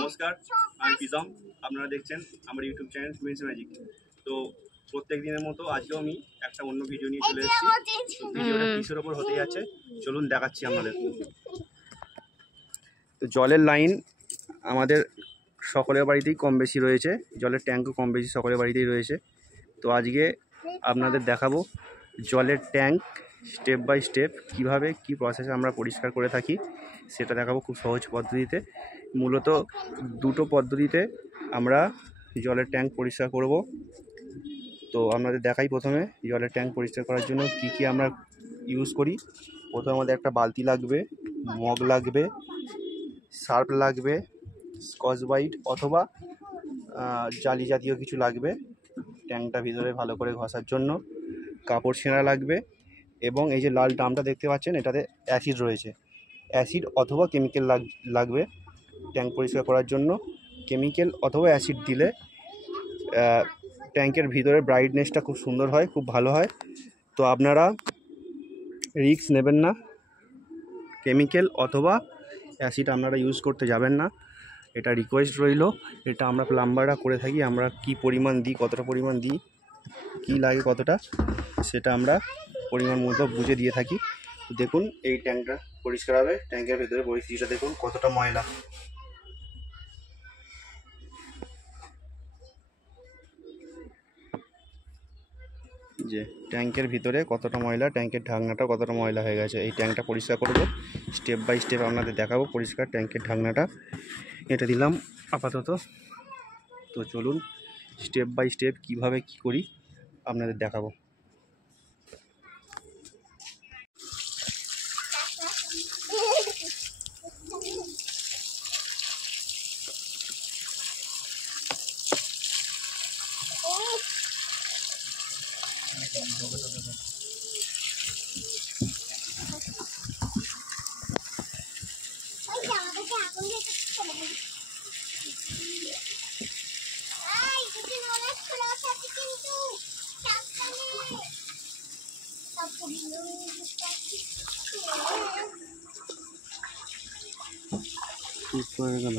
নমস্কার, আমি পিজম। আপনারা দেখছেন আমার ইউটিউব চ্যানেল টুইন্স ম্যাজিক। তো প্রত্যেক দিনের মতো আজকেও আমি একটা অন্য ভিডিও নিয়ে চলে এসেছি। ভিডিওটা কিসের ওপর হতে যাচ্ছে চলুন দেখাচ্ছি আপনাদের। তো জলের লাইন আমাদের সকলের বাড়িতেই কম বেশি রয়েছে, জলের ট্যাঙ্কও কম বেশি সকলের বাড়িতেই রয়েছে। তো আজকে আপনাদের দেখাবো জলের ট্যাঙ্ক স্টেপ বাই স্টেপ কীভাবে কী প্রসেসে আমরা পরিষ্কার করে থাকি সেটা দেখাবো খুব সহজ পদ্ধতিতে। মূলত দুটো পদ্ধতিতে আমরা জলের ট্যাঙ্ক পরিষ্কার করব। তো আপনাদের দেখাই প্রথমে জলের ট্যাঙ্ক পরিষ্কার করার জন্য কি কি আমরা ইউজ করি। প্রথমে আমাদের একটা বালতি লাগবে, মগ লাগবে, সার্ফ লাগবে, স্কচ ব্রাইট অথবা জালি জাতীয় কিছু লাগবে ট্যাঙ্কটা ভিতরে ভালো করে ঘষার জন্য, কাপড় ছেঁড়া লাগবে এবং এই যে লাল ড্রামটা দেখতে পাচ্ছেন এটাতে অ্যাসিড রয়েছে, অ্যাসিড অথবা কেমিক্যাল লাগবে ট্যাঙ্ক পরিষ্কার করার জন্য। কেমিক্যাল অথবা অ্যাসিড দিলে ট্যাঙ্কের ভিতরে ব্রাইটনেসটা খুব সুন্দর হয়, খুব ভালো হয়। তো আপনারা রিস্ক নেবেন না, কেমিক্যাল অথবা অ্যাসিড আপনারা ইউজ করতে যাবেন না, এটা রিকোয়েস্ট রইল। এটা আমরা প্লাম্বাররা করে থাকি, আমরা কি পরিমাণ দিই, কতটা পরিমাণ দিই, কী লাগে কতটা, সেটা আমরা পরিমাণ মতো বুঝে দিয়ে থাকি। দেখুন এই ট্যাঙ্কটা পরিষ্কার হবে, ট্যাঙ্কের ভেতরে পরিস্থিতিটা দেখুন কতটা ময়লা। যে ট্যাঙ্কের ভিতরে কতটা ময়লা, ট্যাঙ্কের ঢাকনাটা কতটা ময়লা হয়ে গেছে। এই ট্যাঙ্কটা পরিষ্কার করব, স্টেপ বাই স্টেপ আপনাদের দেখাবো পরিষ্কার ট্যাঙ্কের ঢাকনাটা। এটা দিলাম আপাতত। তো চলুন স্টেপ বাই স্টেপ কীভাবে কী করি আপনাদের দেখাবো। ঠিক করে গেল।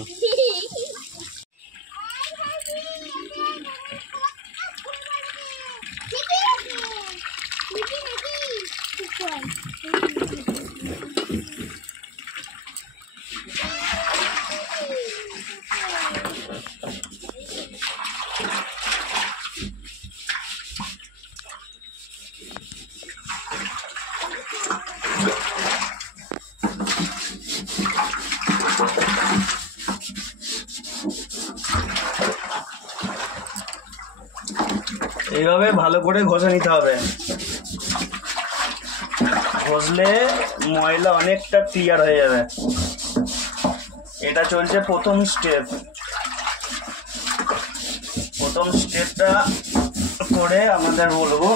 এইভাবে ভালো করে ঘষে নিতে হবে, ঘষলে ময়লা অনেকটা ক্লিয়ার হয়ে যাবে। এটা চলছে প্রথম স্টেপ। প্রথম স্টেপটা করে আমাদের বলবো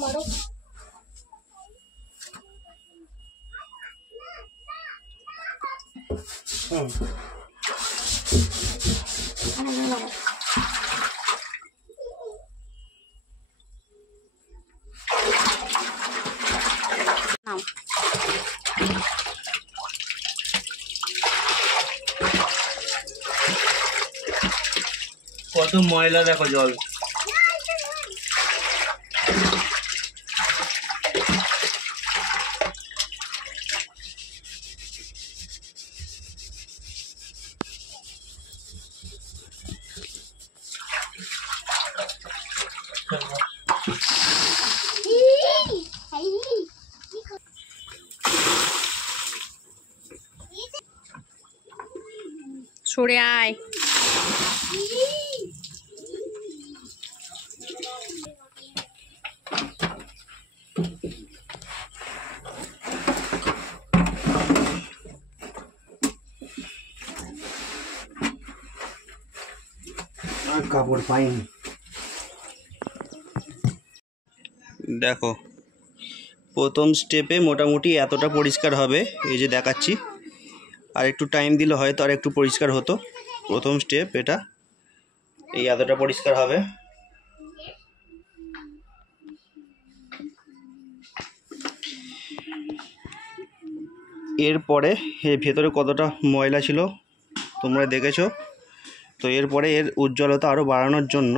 মারো কত ময়লা দেখো জল। সরে আয়। কাপড় পাইনি। দেখো প্রথম স্টেপে মোটামুটি এতটা পরিষ্কার হবে, এই যে দেখাচ্ছি। আর একটু টাইম দিলে হয়তো আর একটু পরিষ্কার হতো। প্রথম স্টেপ এটা, এই এতটা পরিষ্কার হবে। এরপরে এর ভেতরে কতটা ময়লা ছিল তোমরা দেখেছো। তো এরপরে এর উজ্জ্বলতা আরও বাড়ানোর জন্য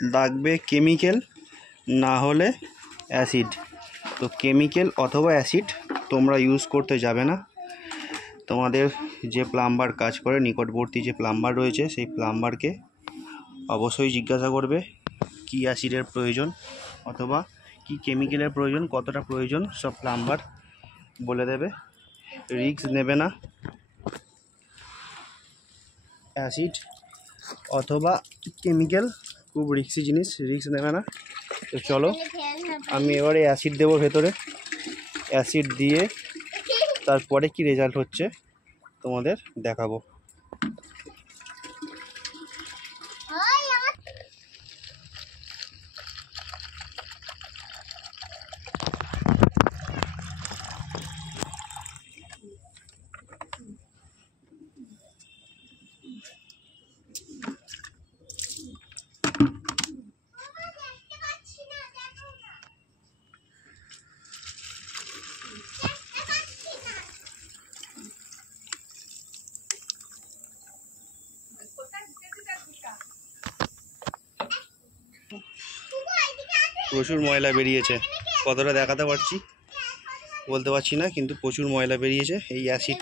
লাগবে কেমিক্যাল, না হলে অ্যাসিড। তো কেমিক্যাল অথবা অ্যাসিড তোমরা ইউজ করতে যাবে না। তোমাদের যে প্লাম্বার কাজ করে, নিকটবর্তী যে প্লাম্বার রয়েছে, সেই প্লাম্বারকে অবশ্যই জিজ্ঞাসা করবে কি অ্যাসিডের প্রয়োজন অথবা কি কেমিক্যালের প্রয়োজন, কতটা প্রয়োজন, সব প্লাম্বার বলে দেবে। রিস্ক নেবে না, অ্যাসিড অথবা কেমিক্যাল খুব রিস্কি জিনিস, রিস্ক নেবে না। তো চলো আমি এবারে অ্যাসিড দেবো ভেতরে। অ্যাসিড দিয়ে তারপরে কি রেজাল্ট হচ্ছে তোমাদের দেখাবো। প্রচুর ময়লা বেরিয়েছে, কতটা দেখাতে পারছি বলতে পারছি না, কিন্তু প্রচুর ময়লা বেরিয়েছে। এই অ্যাসিড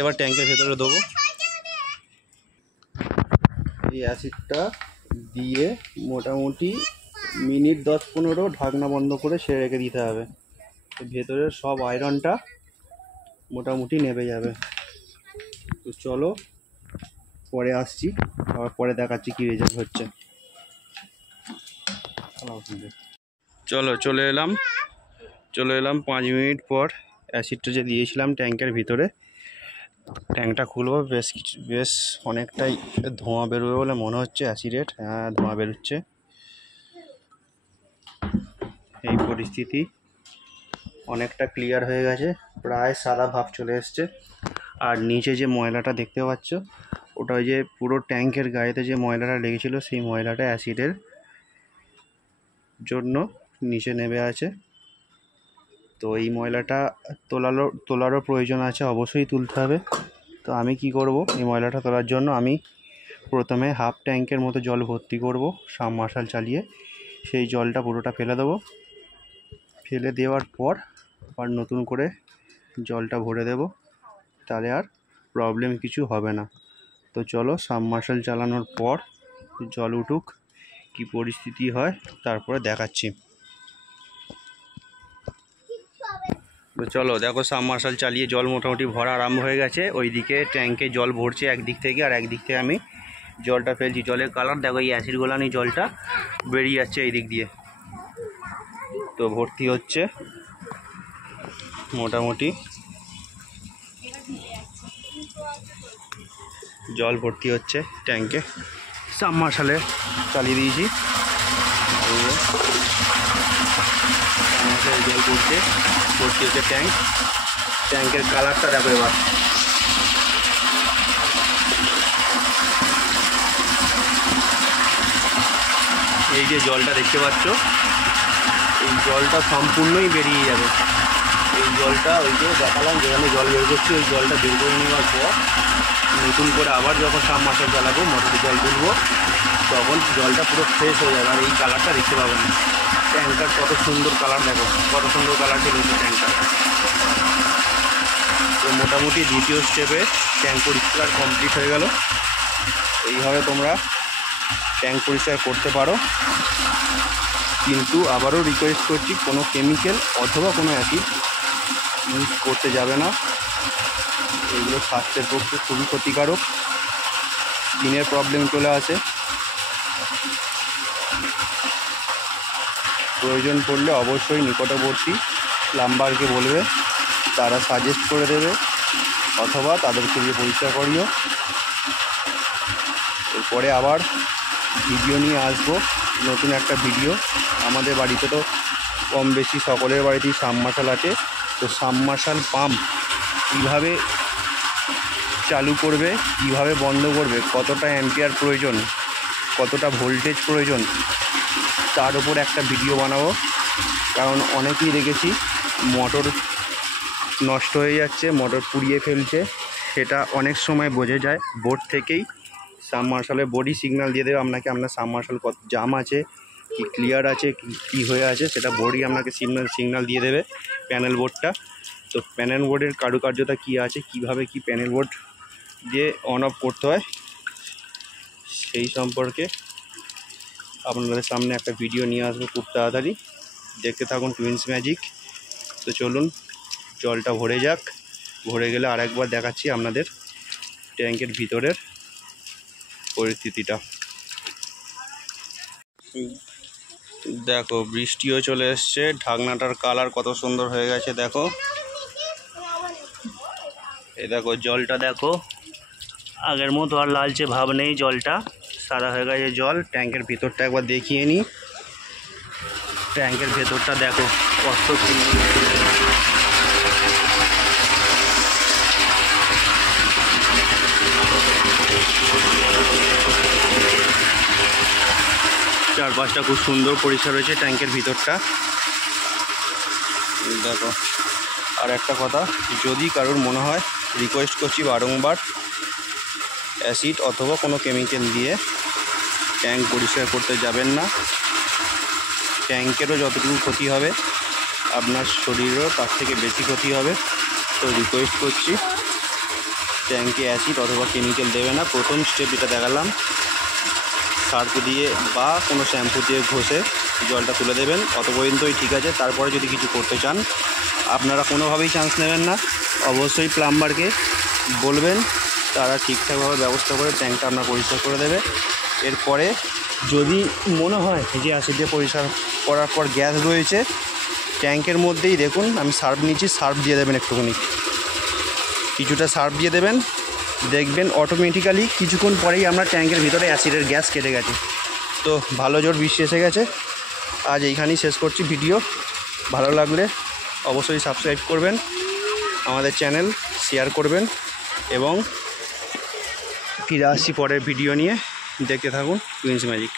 এবার ট্যাঙ্কের ভেতরে দেবো। এই অ্যাসিডটা দিয়ে মোটামুটি মিনিট 10-15 ঢাকনা বন্ধ করে সেরে রেখে দিতে হবে। ভেতরের সব আয়রনটা মোটামুটি নেবে যাবে। তো চলো পরে আসছি, আবার পরে দেখাচ্ছি কি রেজাল্ট হচ্ছে। চলে এলাম 5 মিনিট পর। অ্যাসিডটা যে দিয়েছিলাম ট্যাঙ্কের ভিতরে, ট্যাঙ্কটা খুলবো। বেশ অনেকটাই ধোঁয়া বেরোবে বলে মনে হচ্ছে অ্যাসিডের। হ্যাঁ, ধোঁয়া বেরোচ্ছে। এই পরিস্থিতি, অনেকটা ক্লিয়ার হয়ে গেছে, প্রায় সাদা ভাব চলে এসছে। আর নিচে যে ময়লাটা দেখতে পাচ্ছ, ওটা ওই যে পুরো ট্যাঙ্কের গায়েতে যে ময়লাটা লেগেছিলো, সেই ময়লাটা অ্যাসিডের জন্য নিচে নেমে আছে। তো এই ময়লাটা তোলারও প্রয়োজন আছে, অবশ্যই তুলতে হবে। তো আমি কি করব, এই ময়লাটা তোলার জন্য আমি প্রথমে হাফ ট্যাঙ্কের মতো জল ভর্তি করব সাবমার্শাল চালিয়ে। সেই জলটা পুরোটা ফেলে দেবো। ফেলে দেওয়ার পর আবার নতুন করে জলটা ভরে দেব, তাহলে আর প্রবলেম কিছু হবে না। তো চলো সাবমার্শাল চালানোর পর জল উঠুক, কি পরিস্থিতি হয় তারপরে দেখাচ্ছি। তো চলো দেখো, সাবমার্শাল চালিয়ে জল মোটামুটি ভরা আরম্ভ হয়ে গেছে। ওইদিকে ট্যাঙ্কে জল ভরছে একদিক থেকে, আর একদিক থেকে আমি জলটা ফেলছি। জলের কালার দেখো, এই অ্যাসিড গোলানি জলটা বেরিয়ে যাচ্ছে এই দিক দিয়ে। তো ভর্তি হচ্ছে মোটামুটি, জল ভর্তি হচ্ছে ট্যাঙ্কে। সাবমার্শালে চালিয়ে দিয়েছি, জল পড়ছে, ভর্তি হচ্ছে ট্যাঙ্কের কালারটা দেখো এবার। এই যে জলটা দেখতে পাচ্ছ, এই জলটা সম্পূর্ণই বেরিয়ে যাবে। এই জলটা ওই যে দেখালাম যেখানে জল বের করছি, ওই জলটা বের করে নেওয়ার পর নতুন করে আবার যখন সাবমার্শাল চালাবো, মোটরে জল তুলবো, তখন জলটা পুরো ফ্রেশ হয়ে যাবে। আর এই কালারটা দেখতে পাবেন। ট্যাঙ্কটার কত সুন্দর কালার দেখো, কত সুন্দর কালার ছিল এই ট্যাঙ্কটা। তো মোটামুটি দ্বিতীয় স্টেপে ট্যাঙ্ক পরিষ্কার কমপ্লিট হয়ে গেল। এইভাবে তোমরা ট্যাঙ্ক পরিষ্কার করতে পারো, কিন্তু আবারও রিকোয়েস্ট করছি কোনো কেমিক্যাল অথবা কোনো অ্যাসিড ইউজ করতে যাবে না। এগুলো স্বাস্থ্যের পক্ষে খুবই ক্ষতিকারক, স্কিনের প্রবলেম চলে আসে। প্রয়োজন পড়লে অবশ্যই নিকটবর্তী প্লাম্বারকে বলবে, তারা সাজেস্ট করে দেবে, অথবা তাদেরকে দিয়ে পরিষ্কার করিও। পরে আবার ভিডিও নিয়ে আসবো, নতুন একটা ভিডিও। আমাদের বাড়িতে তো কম বেশি সকলের বাড়িতেই সাবমার্শাল আছে। তো সাবমার্শাল পাম্প কীভাবে চালু করবে, কীভাবে বন্ধ করবে, কতটা অ্যাম্পিয়ার প্রয়োজন, কতটা ভোল্টেজ প্রয়োজন, তার উপর একটা ভিডিও বানাবো। কারণ অনেকেই দেখেছি মোটর নষ্ট হয়ে যাচ্ছে, মোটর পুড়িয়ে ফেলছে, সেটা অনেক সময় বোঝা যায় বোর্ড থেকেই। সাবমার্শালের বোর্ডই সিগন্যাল দিয়ে দেবে আপনাকে আপনার সাবমার্শাল কত জাম আছে, কি ক্লিয়ার আছে, কি হয়ে আছে, সেটা বোর্ডই আপনাকে সিগন্যাল দিয়ে দেবে, প্যানেল বোর্ডটা। তো প্যানেল বোর্ডের কারুকার্যতা কী আছে, কিভাবে কি প্যানেল বোর্ড দিয়ে অন অফ করতে হয়, সেই সম্পর্কে আপনাদের সামনে একটা ভিডিও নিয়ে আসবো খুব তাড়াতাড়ি। দেখতে থাকুন টুইন্স ম্যাজিক। তো চলুন জলটা ভরে যাক, ভরে গেলে আরেকবার দেখাচ্ছি আপনাদের ট্যাঙ্কের ভিতরের পরিস্থিতিটা। দেখো বৃষ্টিও চলে এসছে, ঢাকনাটার কালার কত সুন্দর হয়ে গেছে দেখো। এই দেখো জলটা দেখো, আগের মতো আর লালচে ভাব নেই, জলটা সাদা হয়ে গেছে জল। ট্যাঙ্কের ভিতরটা একবার দেখিয়ে নিই। ট্যাঙ্কের ভেতরটা দেখো কত চারপাশটা খুব সুন্দর পরিষ্কার হয়েছে ট্যাঙ্কের ভিতরটা দেখো। আর একটা কথা, যদি কারোর মনে হয়, রিকোয়েস্ট করছি বারংবার, অ্যাসিড অথবা কোনো কেমিক্যাল দিয়ে ট্যাঙ্ক পরিষ্কার করতে যাবেন না। ট্যাঙ্কেরও যতটুকু ক্ষতি হবে আপনার শরীরেরও তার থেকে বেশি ক্ষতি হবে। তো রিকোয়েস্ট করছি ট্যাঙ্কে অ্যাসিড অথবা কেমিক্যাল দেবে না। প্রথম স্টেপ যেটা দেখালাম, সার্ফ দিয়ে বা কোনো শ্যাম্পু দিয়ে ঘষে জলটা তুলে দেবেন, অত পর্যন্তই ঠিক আছে। তারপরে যদি কিছু করতে চান আপনারা কোনোভাবেই চান্স নেবেন না, অবশ্যই প্লাম্বারকে বলবেন, তারা ঠিকঠাকভাবে ব্যবস্থা করে ট্যাঙ্কটা আপনার পরিষ্কার করে দেবে। এরপরে যদি মনে হয় যে অ্যাসিড দিয়ে পরিষ্কার করার পর গ্যাস রয়েছে, ট্যাঙ্কের মধ্যেই দেখুন আমি সার্ফ নিচ্ছি, সার্ফ দিয়ে দেবেন, একটুখানি কিছুটা সার্ফ দিয়ে দেবেন, দেখবেন অটোমেটিক্যালি কিছুক্ষণ পরেই আপনার ট্যাঙ্কের ভিতরে অ্যাসিডের গ্যাস কেটে গেছে। তো ভালো জোর বৃষ্টি এসে গেছে, আজ এইখানেই শেষ করছি ভিডিও। ভালো লাগলে অবশ্যই সাবস্ক্রাইব করবেন আমাদের চ্যানেল, শেয়ার করবেন এবং ফিরে আসছি পরের ভিডিও নিয়ে। দেখতে থাকুন টুইন্স ম্যাজিক।